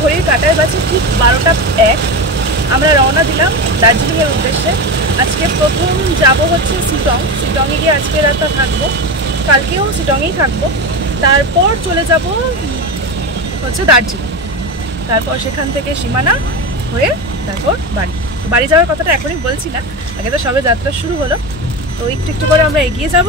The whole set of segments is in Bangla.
ঘড়ির কাঁটায় বাজে ঠিক 12টা 1। আমরা রওনা দিলাম দার্জিলিংয়ের উদ্দেশ্যে। আজকে প্রথম যাব হচ্ছে শিটংয়ে গিয়ে আজকে রাতটা থাকবো, কালকেও শিটংয়েই থাকবো। তারপর চলে যাব হচ্ছে দার্জিলিং, তারপর সেখান থেকে সীমানা হয়ে তারপর বাড়ি যাওয়ার কথাটা এখনই বলছি না, আগে তো সবে যাত্রা শুরু হলো, তো একটু একটু করে আমরা এগিয়ে যাব।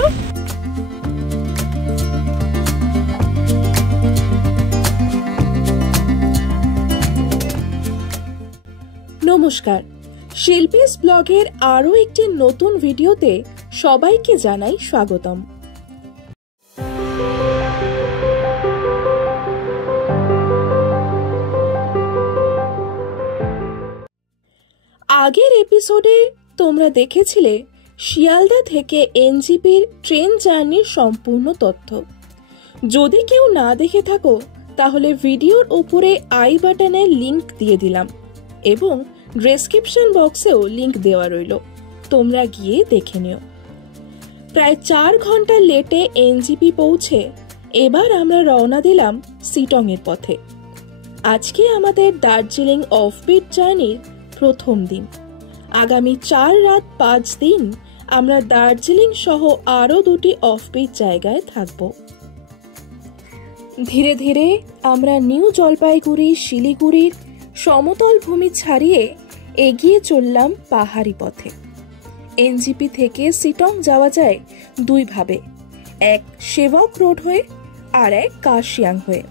নমস্কার, শিল্পীস ব্লগের আরও একটি নতুন ভিডিওতে সবাইকে জানাই স্বাগতম। আগের এপিসোডে তোমরা দেখেছিলে শিয়ালদা থেকে এনজিপির ট্রেন জার্নির সম্পূর্ণ তথ্য। যদি কেউ না দেখে থাকো তাহলে ভিডিওর উপরে আই বাটনে লিংক দিয়ে দিলাম এবং ডেসক্রিপশন বক্সেও লিংক দেওয়া রইল, তোমরা গিয়ে দেখে নিও। প্রায় 4 ঘন্টা লেটে এনজিপি পৌঁছে এবার আমরা রওনা দিলাম শিটংয়ের পথে। আজকে আমাদের দার্জিলিং অফবিট জার্নির প্রথম দিন। আগামী 4 রাত 5 দিন আমরা দার্জিলিং সহ আরও 2টি অফবিট জায়গায় থাকব। ধীরে ধীরে আমরা নিউ জলপাইগুড়ি শিলিগুড়ির সমতল ভূমি ছাড়িয়ে এগিয়ে চললাম পাহাড়ি পথে। এনজিপি থেকে শিটং যাওয়া যায় 2 ভাবে, এক সেবক রোড হয়ে আর এক কার্শিয়াং হয়ে।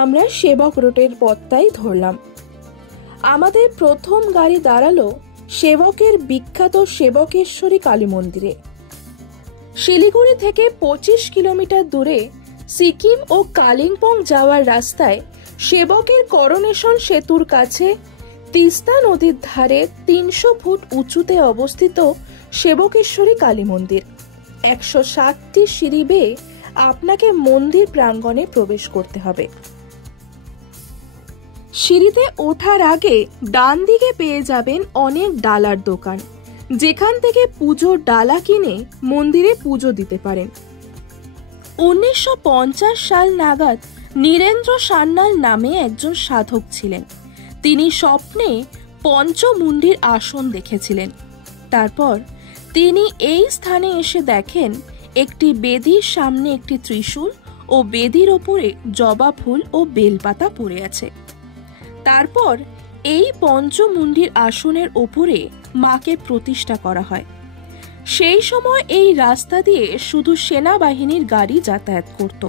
আমরা সেবক রোডের পথটাই ধরলাম। আমাদের প্রথম গাড়ি দাঁড়ালো সেবকের বিখ্যাত সেবকেশ্বরী কালী মন্দিরে। শিলিগুড়ি থেকে 25 কিলোমিটার দূরে সিকিম ও কালিম্পং যাওয়ার রাস্তায় সেবকের করোনেশন সেতুর কাছে তিস্তা নদীর ধারে 300 ফুট উঁচুতে অবস্থিত সেবকেশ্বরী কালী মন্দির। 160টি সিঁড়ি বেয়ে আপনাকে মন্দির প্রাঙ্গণে প্রবেশ করতে হবে। সিঁড়িতে ওঠার আগে ডান দিকে পেয়ে যাবেন অনেক ডালার দোকান, যেখান থেকে পুজোর ডালা কিনে মন্দিরে পুজো দিতে পারেন। 1950 সাল নাগাদ নীরেন্দ্র সান্যাল নামে একজন সাধক ছিলেন। তিনি স্বপ্নে পঞ্চমুণ্ডির আসন দেখেছিলেন। তারপর তিনি এই স্থানে এসে দেখেন একটি বেদির সামনে একটি ত্রিশূল ও বেদির ওপরে জবা ফুল ও বেলপাতা পড়ে আছে। তারপর এই পঞ্চমুণ্ডির আসনের ওপরে মাকে প্রতিষ্ঠা করা হয়। সেই সময় এই রাস্তা দিয়ে শুধু সেনাবাহিনীর গাড়ি যাতায়াত করত।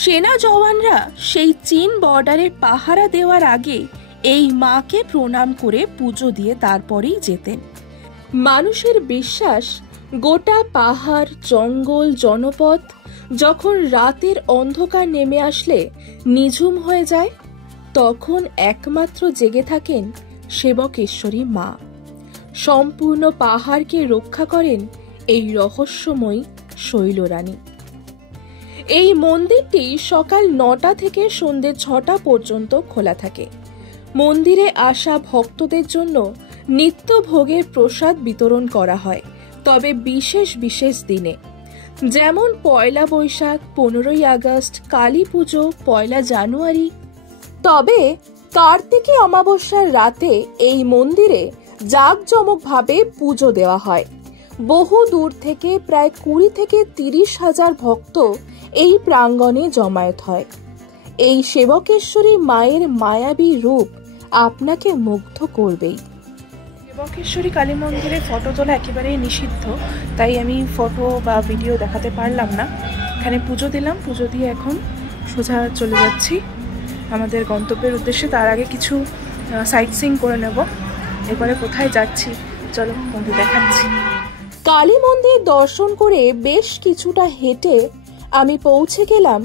সেনা জওয়ানরা সেই চীন বর্ডারে পাহারা দেওয়ার আগে এই মাকে প্রণাম করে পুজো দিয়ে তারপরেই যেতেন। মানুষের বিশ্বাস, গোটা পাহাড়, জঙ্গল, জনপদ যখন রাতের অন্ধকার নেমে আসলে নিঝুম হয়ে যায়, তখন একমাত্র জেগে থাকেন সেবকেশ্বরী মা। সম্পূর্ণ পাহাড়কে রক্ষা করেন এই রহস্যময়ী শৈলরানী। এই মন্দিরটি সকাল 9টা থেকে সন্ধ্যে 6টা পর্যন্ত খোলা থাকে। মন্দিরে আসা ভক্তদের জন্য নিত্য ভোগের প্রসাদ বিতরণ করা হয়, তবে বিশেষ বিশেষ দিনে, যেমন পয়লা বৈশাখ, 15ই আগস্ট, কালী পুজো, 1 জানুয়ারি। তবে কার্তিকী অমাবস্যার রাতে এই মন্দিরে জাঁকজমকভাবে পুজো দেওয়া হয়। বহু দূর থেকে প্রায় 20 থেকে 30 হাজার ভক্ত এই প্রাঙ্গণে জমায়েত হয়। এই সেবকেশ্বরী মায়ের মায়াবী রূপ আপনাকে মুগ্ধ করবেই। সেবকেশ্বরী কালী মন্দিরে ফটো তোলা একেবারেই নিষিদ্ধ, তাই আমি ফটো বা ভিডিও দেখাতে পারলাম না। এখানে পুজো দিলাম, পুজো দিয়ে এখন সোজা চলে যাচ্ছি আমাদের গন্তব্যের উদ্দেশ্যে। তার আগে কিছু সাইট সিইং করে নেব। এরপরে কোথায় যাচ্ছি চলো বন্ধু দেখাচ্ছি। কালী মন্দির দর্শন করে বেশ কিছুটা হেঁটে আমি পৌঁছে গেলাম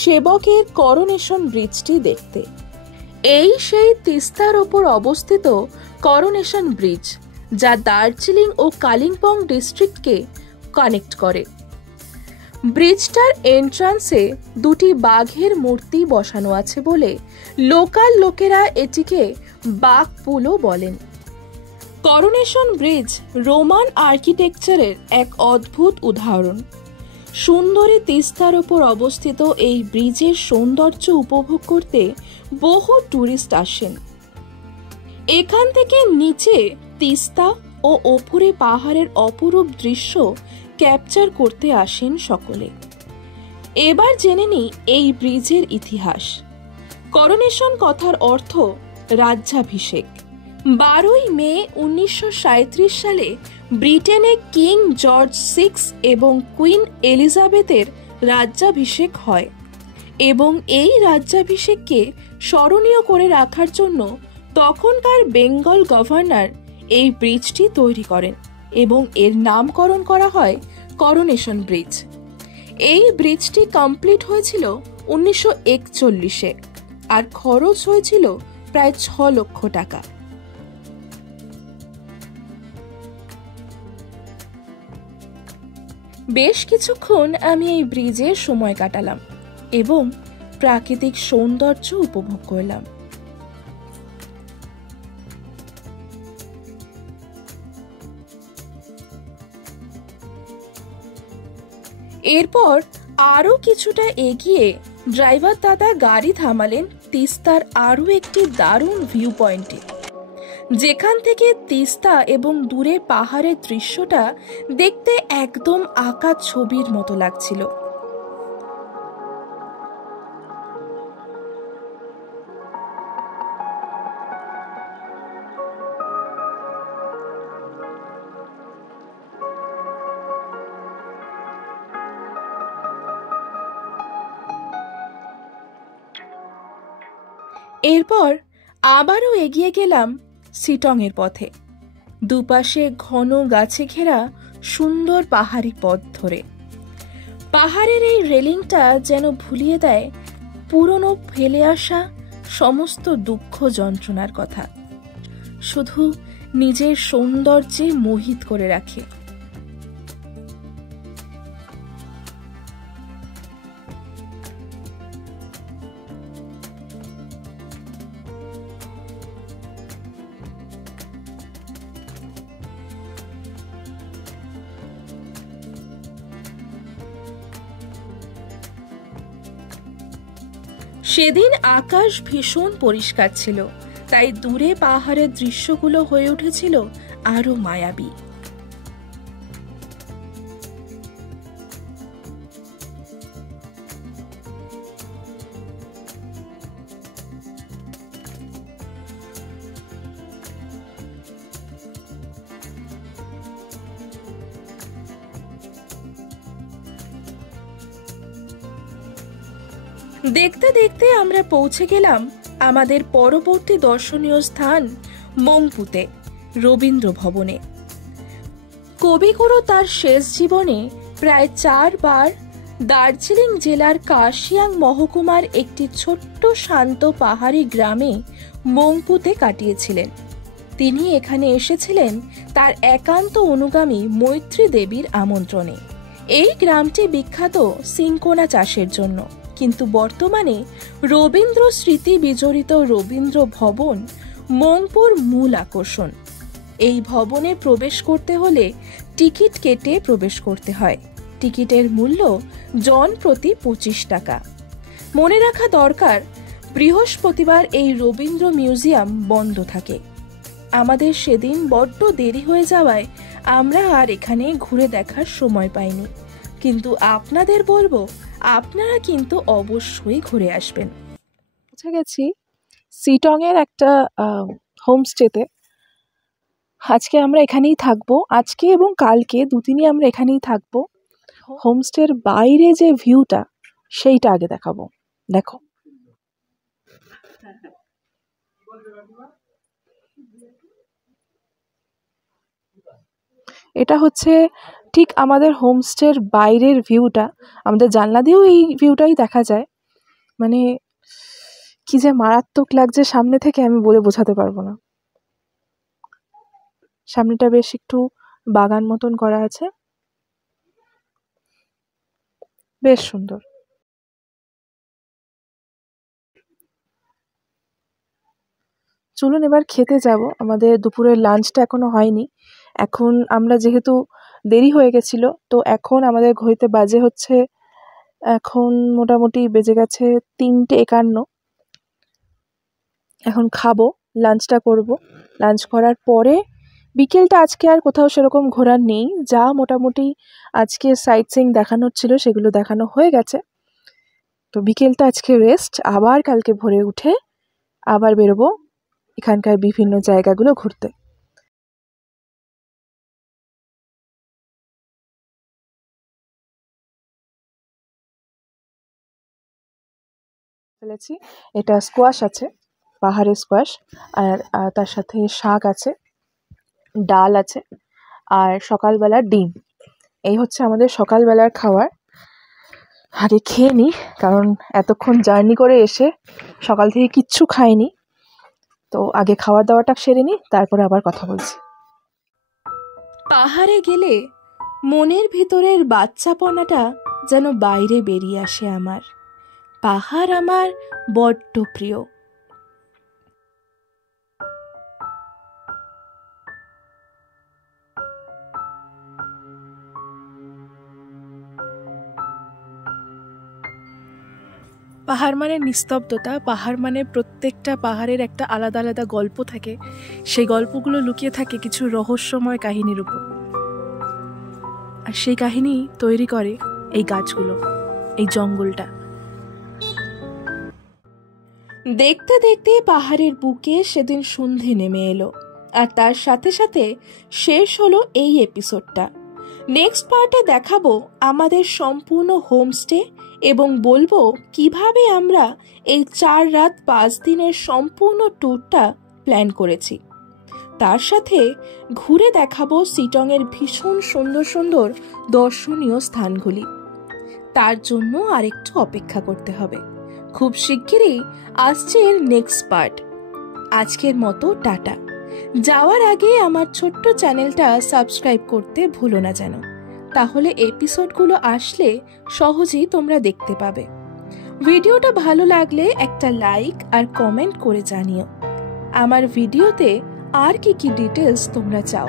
সেবকের করোনেশন ব্রিজটি দেখতে। এই সেই তিস্তার ওপর অবস্থিত করোনেশন ব্রিজ, যা দার্জিলিং ও কালিম্পং ডিস্ট্রিক্টকে কানেক্ট করে। ব্রিজটার এন্ট্রান্সে 2টি বাঘের মূর্তি বসানো আছে বলে লোকাল লোকেরা এটিকে বাঘ পুলও বলেন। করোনেশন ব্রিজ রোমান আর্কিটেকচারের এক অদ্ভুত উদাহরণ। সুন্দরী তিস্তার ওপর অবস্থিত এই ব্রিজের সৌন্দর্য উপভোগ করতে বহু টুরিস্ট আসেন। এখান থেকে নিচে তিস্তা ও ওপরে পাহাড়ের অপরূপ দৃশ্য ক্যাপচার করতে আসেন সকলে। এবার জেনে নিই এই ব্রিজের ইতিহাস। করোনেশন কথার অর্থ রাজ্যাভিষেক। 12ই মে 1937 সালে ব্রিটেনে কিং জর্জ VI এবং কুইন এলিজাবেথের রাজ্যাভিষেক হয় এবং এই রাজ্যাভিষেককে স্মরণীয় করে রাখার জন্য তখনকার বেঙ্গল গভর্নর এই ব্রিজটি তৈরি করেন এবং এর নামকরণ করা হয় করোনেশন ব্রিজ। এই ব্রিজটি কমপ্লিট হয়েছিল 1941-এ আর খরচ হয়েছিল প্রায় 6 লক্ষ টাকা। বেশ কিছুক্ষণ আমি এই ব্রিজে সময় কাটালাম এবং প্রাকৃতিক সৌন্দর্য উপভোগ করলাম। এরপর আরো কিছুটা এগিয়ে ড্রাইভার দাদা গাড়ি থামালেন তিস্তার আরো একটি দারুণ ভিউ পয়েন্টে, যেখান থেকে তিস্তা এবং দূরে পাহাড়ের দৃশ্যটা দেখতে একদম আঁকা ছবির মতো লাগছিল। এরপর আবারও এগিয়ে গেলাম সিটং এর পথে, দুপাশে ঘন গাছে ঘেরা সুন্দর পাহাড়ি পথ ধরে। পাহাড়ের এই রেলিংটা যেন ভুলিয়ে দেয় পুরনো ফেলে আসা সমস্ত দুঃখ যন্ত্রণার কথা, শুধু নিজের সৌন্দর্যে মোহিত করে রাখে। সেদিন আকাশ ভীষণ পরিষ্কার ছিল, তাই দূরে পাহাড়ের দৃশ্যগুলো হয়ে উঠেছিল আরো মায়াবী। দেখতে দেখতে আমরা পৌঁছে গেলাম আমাদের পরবর্তী দর্শনীয় স্থান মংপুতে, রবীন্দ্র ভবনে। কবিগুরু তার শেষ জীবনে প্রায় 4 বার দার্জিলিং জেলার কার্শিয়াং মহকুমার একটি ছোট্ট শান্ত পাহাড়ি গ্রামে মংপুতে কাটিয়েছিলেন। তিনি এখানে এসেছিলেন তার একান্ত অনুগামী মৈত্রী দেবীর আমন্ত্রণে। এই গ্রামটি বিখ্যাত সিনকোনা চাষের জন্য, কিন্তু বর্তমানে রবীন্দ্র স্মৃতি বিজড়িত রবীন্দ্র ভবন মংপুর মূল আকর্ষণ। এই ভবনে প্রবেশ করতে হলে টিকিট কেটে প্রবেশ করতে হয়। টিকিটের মূল্য জন প্রতি 25 টাকা। মনে রাখা দরকার, বৃহস্পতিবার এই রবীন্দ্র মিউজিয়াম বন্ধ থাকে। আমাদের সেদিন বড্ড দেরি হয়ে যাওয়ায় আমরা আর এখানে ঘুরে দেখার সময় পাইনি, কিন্তু আপনাদের বলবো আপনারা কিন্তু অবশ্যই ঘুরে আসবেন। পৌঁছে গেছি সিটং এর একটা হোমস্টেতে। আজকে আমরা এখানেই থাকবো, আজকে এবং কালকে দুদিনই আমরা এখানেই থাকবো। হোমস্টের বাইরে যে ভিউটা সেইটা আগে দেখাবো, দেখো। এটা হচ্ছে ঠিক আমাদের হোমস্টের বাইরের ভিউটা। আমাদের জানলা দিয়েও এই ভিউটাই দেখা যায়। মানে কি যে মারাত্মক লাগছে সামনে থেকে, আমি বলে বোঝাতে পারবো না। সামনেটা বেশ একটু বাগান মতন করা আছে, বেশ সুন্দর। চলুন এবার খেতে যাব। আমাদের দুপুরের লাঞ্চটা এখনো হয়নি। এখন আমরা যেহেতু দেরি হয়ে গেছিল, তো এখন আমাদের ঘড়িতে বাজে হচ্ছে, এখন মোটামুটি বেজে গেছে 3:51। এখন খাবো, লাঞ্চটা করব। লাঞ্চ করার পরে বিকেলটা আজকে আর কোথাও সেরকম ঘোরার নেই, যা মোটামুটি আজকে সাইট সিইং দেখানোর ছিল সেগুলো দেখানো হয়ে গেছে। তো বিকেলটা আজকে রেস্ট, আবার কালকে ভোরে উঠে আবার বেরোবো এখানকার বিভিন্ন জায়গাগুলো ঘুরতে। ফেলেছি, এটা স্কোয়াশ আছে, পাহাড়ের স্কোয়াশ, আর তার সাথে শাক আছে, ডাল আছে, আর সকালবেলার ডিম। এই হচ্ছে আমাদের সকালবেলার খাবার। আগে খেয়ে নিই, কারণ এতক্ষণ জার্নি করে এসে সকাল থেকে কিচ্ছু খাইনি। তো আগে খাওয়া দাওয়াটা সেরে নিই, তারপরে আবার কথা বলছি। পাহাড়ে গেলে মনের ভিতরের বাচ্চাপনাটা যেন বাইরে বেরিয়ে আসে আমার। পাহাড় আমার বড্ড প্রিয়। পাহাড় মানে নিস্তব্ধতা, পাহাড় মানে প্রত্যেকটা পাহাড়ের একটা আলাদা আলাদা গল্প থাকে, সেই গল্পগুলো লুকিয়ে থাকে কিছু রহস্যময় কাহিনীর উপর, আর সেই কাহিনী তৈরি করে এই গাছগুলো, এই জঙ্গলটা। দেখতে দেখতে পাহাড়ের বুকে সেদিন সন্ধে নেমে এলো, আর তার সাথে সাথে শেষ হলো এই এপিসোডটা। নেক্সট পার্টে দেখাবো আমাদের সম্পূর্ণ হোমস্টে এবং বলবো কিভাবে আমরা এই 4 রাত 5 দিনের সম্পূর্ণ ট্যুরটা প্ল্যান করেছি। তার সাথে ঘুরে দেখাবো শিটংয়ের ভীষণ সুন্দর সুন্দর দর্শনীয় স্থানগুলি। তার জন্য আরেকটু অপেক্ষা করতে হবে। খুব শিগগিরই আসছে এর নেক্সট পার্ট। আজকের মতো টাটা। যাওয়ার আগে আমার ছোট্ট চ্যানেলটা সাবস্ক্রাইব করতে ভুলো না যেন, তাহলে এপিসোডগুলো আসলে সহজেই তোমরা দেখতে পাবে। ভিডিওটা ভালো লাগলে একটা লাইক আর কমেন্ট করে জানিও আমার ভিডিওতে আর কি কি ডিটেলস তোমরা চাও।